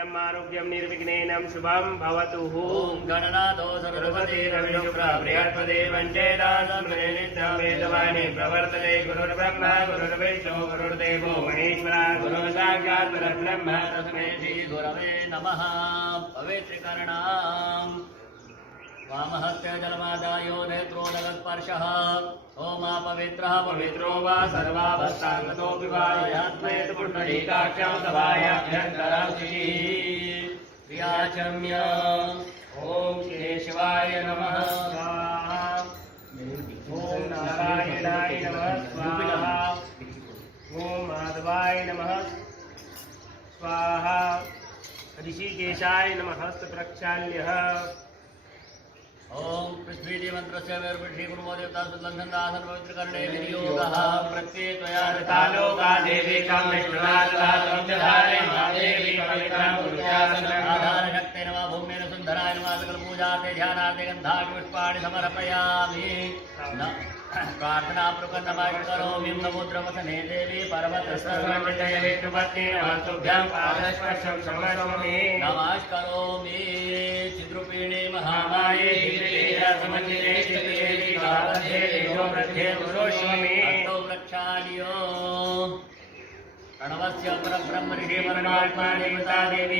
कल्याणम् आरोग्यं निर्विघ्नेन शुभं भवतु। ओम गणनाथो सरस्वती रविशुक्र बृहस्पति वंचेदासमे नित्यमेतवाणी प्रवर्तते गुरुर्ब्रह्मा गुरुर्विष्णु गुरुर्देवो महेश्वरा गुरुर्साक्षात् परब्रह्म तस्मै श्री गुरवे नमः। पवित्रीकरणाम् वामहस्ते जलमादायो नेत्रोदकस्पर्शः ओमा पवित्रः पवित्रो वा सर्वावस्थागतोऽपि वा यस्मैत् पुण्डरीकाक्षं सभायाभ्यन्तरस्थितिः क्रियाचम्य ॐ केशवाय नमः स्वाहा ॐ नारायणाय नमः स्वाहा ॐ माधवाय नमः स्वाहा ऋषिकेशाय नमः हस्तप्रक्षाल्यः ओम पृथ्वी मंत्रस्य वेर्विषि गुरुमोदेवता सुलंघनदासन पवित्रकरणे विनियोगः प्रत्येत्वया कालोका देवी कां विष्णुनाथातं धारे महादेवी पवित्रं पुरुषासनं आधार शक्ते नमः भूमेन सुंदराय नमः सकल पूजार्थे ध्यानार्थे गंधाग्नि पुष्पाणि समर्पयामि प्रार्थना पूर्वक नमः करोमि समुद्रमथने देवी पर्वतस्वरमण्डले विष्णुपत्नी नमस्तुभ्यं पादस्पर्शं समर्पयामि नमः करोमि चिद्रूपिणी महामाये समन्विते स्थिते कालधे देवो वृद्धे पुरुषोऽस्मि अष्टौ वृक्षाणियो प्रणवस्य परब्रह्म ऋषि परमात्मा देवता देवी